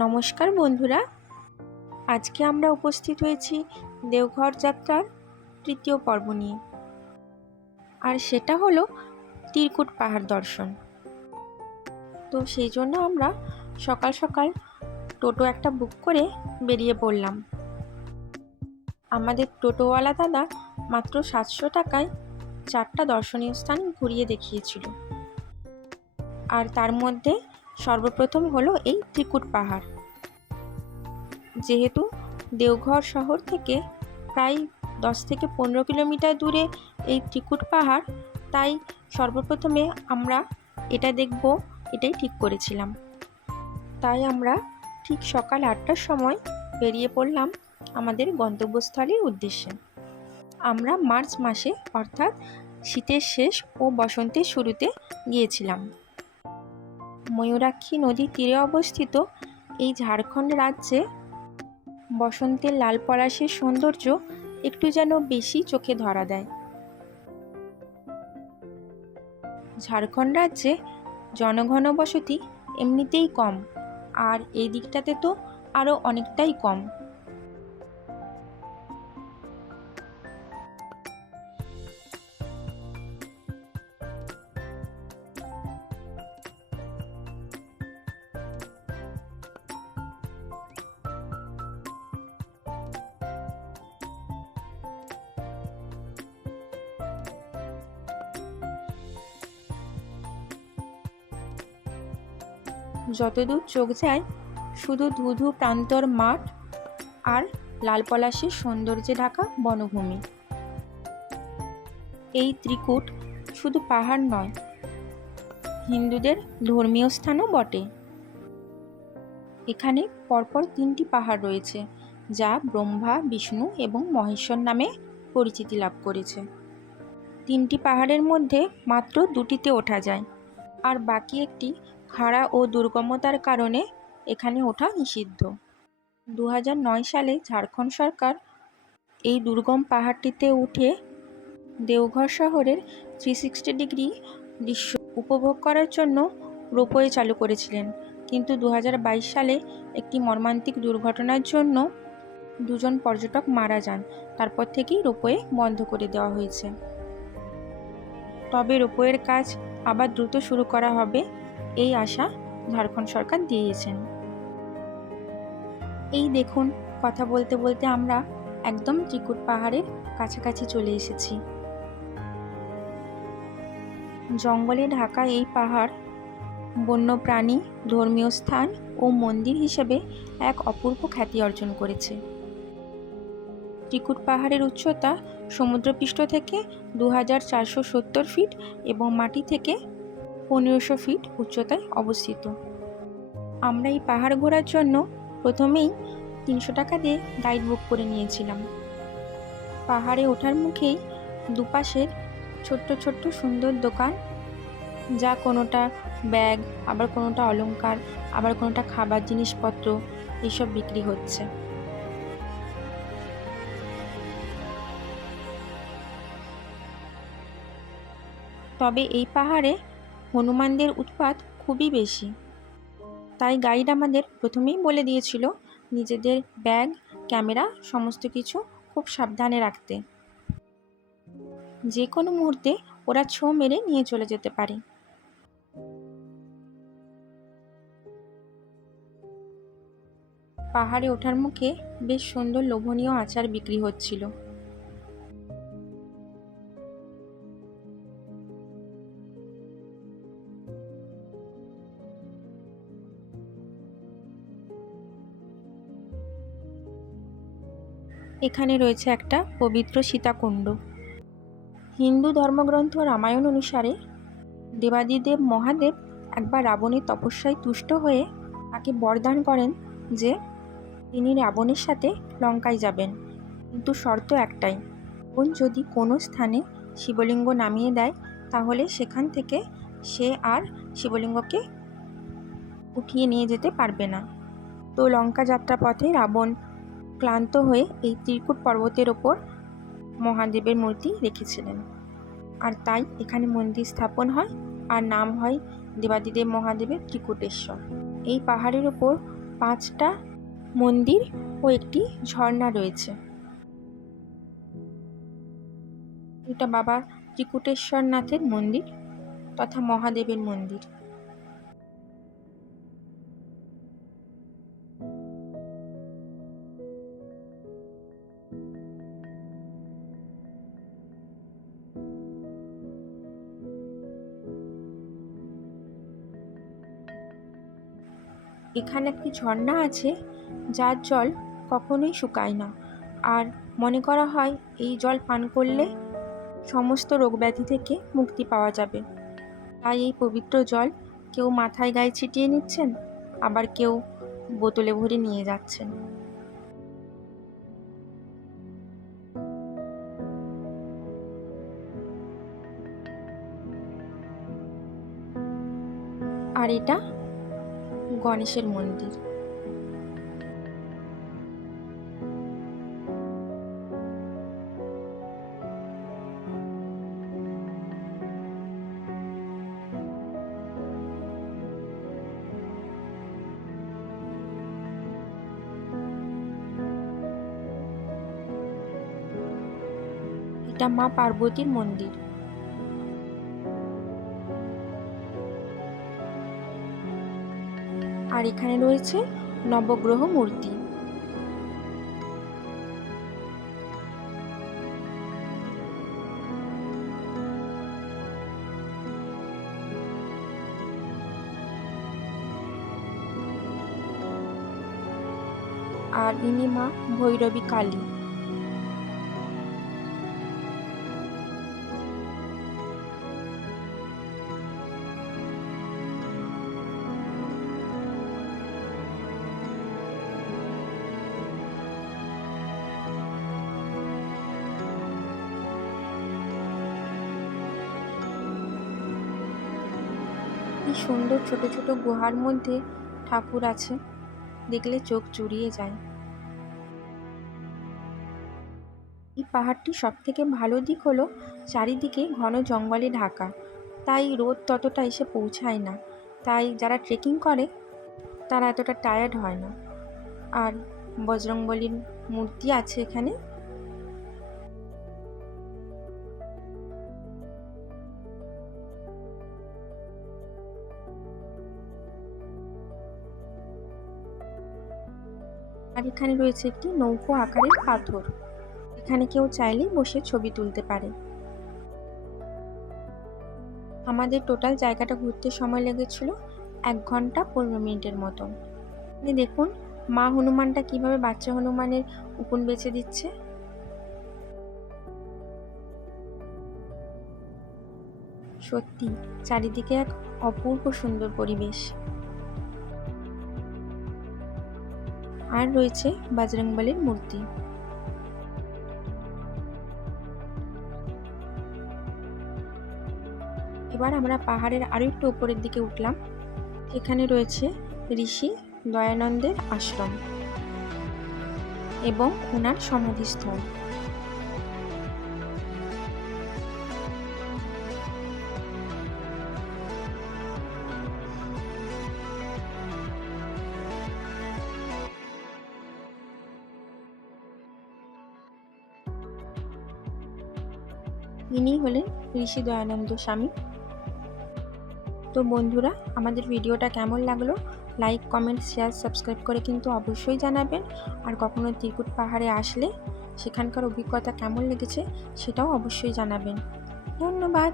নমস্কার বন্ধুরা, আজকে আমরা উপস্থিত হয়েছি দেওঘর যাত্রার তৃতীয় পর্ব নিয়ে। আর সেটা হলো ত্রিকুট পাহাড় দর্শন। তো সেই জন্য আমরা সকাল সকাল টোটো একটা বুক করে বেরিয়ে পড়লাম। আমাদের টোটোওয়ালা দাদা মাত্র 700 টাকায় 4টা দর্শনীয় স্থান ঘুরিয়ে দেখিয়েছিল। আর তার মধ্যে সর্বপ্রথম হলো এই ত্রিকুট পাহাড়। যেহেতু দেওঘর শহর থেকে প্রায় 10 থেকে 15 কিলোমিটার দূরে এই ত্রিকুট পাহাড়, তাই সর্বপ্রথমে আমরা এটা দেখব এটাই ঠিক করেছিলাম। তাই আমরা ঠিক সকাল 8টার সময় বেরিয়ে পড়লাম আমাদের গন্তব্যস্থলের উদ্দেশ্যে। আমরা মার্চ মাসে অর্থাৎ শীতের শেষ ও বসন্তের শুরুতে গিয়েছিলাম। ময়ূরাক্ষী নদীর তীরে অবস্থিত এই ঝাড়খণ্ড রাজ্যে বসন্তের লাল পলাশের সৌন্দর্য একটু যেন বেশি চোখে ধরা দেয়। ঝাড়খণ্ড রাজ্যে জনঘন বসতি এমনিতেই কম, আর এই দিকটাতে তো আরও অনেকটাই কম। যতদূর চোখ যায় শুধু ধুধু প্রান্তর মাঠ আর লাল পলাশের সৌন্দর্যে ঢাকা বনভূমি। এই ত্রিকুট শুধু পাহাড় নয়, হিন্দুদের ধর্মীয় স্থানও বটে। এখানে পরপর 3টি পাহাড় রয়েছে, যা ব্রহ্মা, বিষ্ণু এবং মহেশ্বর নামে পরিচিতি লাভ করেছে। 3টি পাহাড়ের মধ্যে মাত্র 2টিতে ওঠা যায়, আর বাকি একটি খাড়া ও দুর্গমতার কারণে এখানে ওঠা নিষিদ্ধ। 2009 সালে ঝাড়খণ্ড সরকার এই দুর্গম পাহাড়টিতে উঠে দেওঘর শহরের 360 ডিগ্রি দৃশ্য উপভোগ করার জন্য রোপওয়ে চালু করেছিলেন, কিন্তু 2022 সালে একটি মর্মান্তিক দুর্ঘটনার জন্য 2জন পর্যটক মারা যান। তারপর থেকেই রোপওয়ে বন্ধ করে দেওয়া হয়েছে। তবে রোপওয়ের কাজ আবার দ্রুত শুরু করা হবে, এই আশা ঝাড়খণ্ড সরকার দিয়েছেন। এই দেখুন, কথা বলতে বলতে আমরা একদম ত্রিকুট পাহাড়ের কাছাকাছি চলে এসেছি। জঙ্গলে ঢাকা এই পাহাড় বন্যপ্রাণী, ধর্মীয় স্থান ও মন্দির হিসেবে এক অপূর্ব খ্যাতি অর্জন করেছে। ত্রিকুট পাহাড়ের উচ্চতা সমুদ্রপৃষ্ঠ থেকে 2470 ফিট এবং মাটি থেকে 1500 ফিট উচ্চতায় অবস্থিত। আমরা এই পাহাড় ঘোরার জন্য প্রথমেই 300 টাকা দিয়ে গাইড বুক করে নিয়েছিলাম। পাহাড়ে ওঠার মুখেই দুপাশের ছোট্ট ছোট্ট সুন্দর দোকান, যা কোনোটা ব্যাগ, আবার কোনোটা অলংকার, আবার কোনোটা খাবার জিনিসপত্র, এসব বিক্রি হচ্ছে। তবে এই পাহাড়ে হনুমানদের উৎপাত খুবই বেশি, তাই গাইড আমাদের প্রথমেই বলে দিয়েছিল নিজেদের ব্যাগ, ক্যামেরা সমস্ত কিছু খুব সাবধানে রাখতে। যে কোনো মুহূর্তে ওরা ছোঁ মেরে নিয়ে চলে যেতে পারে। পাহাড়ে ওঠার মুখে বেশ সুন্দর লোভনীয় আচার বিক্রি হচ্ছিল। এখানে রয়েছে একটা পবিত্র সীতাকুণ্ড। হিন্দু ধর্মগ্রন্থ রামায়ণ অনুসারে দেবাদিদেব মহাদেব একবার রাবণের তপস্যায় তুষ্ট হয়ে তাকে বরদান করেন যে তিনি রাবণের সাথে লঙ্কায় যাবেন, কিন্তু শর্ত একটাই, রাবণ যদি কোনো স্থানে শিবলিঙ্গ নামিয়ে দেয় তাহলে সেখান থেকে সে আর শিবলিঙ্গকে উঠিয়ে নিয়ে যেতে পারবে না। তো লঙ্কা যাত্রাপথে রাবণ ক্লান্ত হয়ে এই ত্রিকুট পর্বতের ওপর মহাদেবের মূর্তি রেখেছিলেন, আর তাই এখানে মন্দির স্থাপন হয় আর নাম হয় দেবাদিদেব মহাদেবের ত্রিকুটেশ্বর। এই পাহাড়ের ওপর 5টা মন্দির ও একটি ঝর্ণা রয়েছে। এটা বাবা ত্রিকুটেশ্বরনাথের মন্দির তথা মহাদেবের মন্দির। এখানে একটি ঝর্ণা আছে যার জল কখনোই শুকায় না, আর মনে করা হয় এই জল পান করলে সমস্ত রোগব্যাধি থেকে মুক্তি পাওয়া যাবে। তাই এই পবিত্র জল কেউ মাথায় গায়ে ছিটিয়ে নিচ্ছেন, আবার কেউ বোতলে ভরে নিয়ে যাচ্ছেন। আর এটা গণেশের মন্দির। এটা মা পার্বতীর মন্দির। আর এখানে রয়েছে নবগ্রহ মূর্তি। আর ইনি মা ভৈরবী কালী। কি সুন্দর ছোট ছোট গুহার মধ্যে ঠাকুর আছে, দেখলে চোখ জুড়িয়ে যায়। এই পাহাড়টি সব থেকে ভালো দিক হলো চারিদিকে ঘন জঙ্গলে ঢাকা, তাই রোদ ততটা এসে পৌঁছায় না, তাই যারা ট্রেকিং করে তারা এতটা টায়ার্ড হয় না। আর বজরংবলীর মূর্তি আছে এখানে। আর এখানে রয়েছে একটি নৌকো আকারের পাথর, এখানে কেউ চাইলেই বসে ছবি তুলতে পারে। আমাদের টোটাল জায়গাটা ঘুরতে সময় লেগেছিল 1 ঘন্টা 15 মিনিটের মতো। দেখুন মা হনুমানটা কিভাবে বাচ্চা হনুমানের উকুন বেছে দিচ্ছে। সত্যি চারিদিকে এক অপূর্ব সুন্দর পরিবেশ। আর রয়েছে বজরংবলীর মূর্তি। এবার আমরা পাহাড়ের আরো একটু উপরের দিকে উঠলাম। এখানে রয়েছে ঋষি দয়ানন্দের আশ্রম এবং ওনার সমাধিস্থল। ইনি হলেন ঋষি দয়ানন্দ স্বামী। তো বন্ধুরা, আমাদের ভিডিওটা কেমন লাগলো লাইক, কমেন্ট, শেয়ার, সাবস্ক্রাইব করে কিন্তু অবশ্যই জানাবেন। আর কখনো ত্রিকুট পাহাড়ে আসলে সেখানকার অভিজ্ঞতা কেমন লেগেছে সেটাও অবশ্যই জানাবেন। ধন্যবাদ।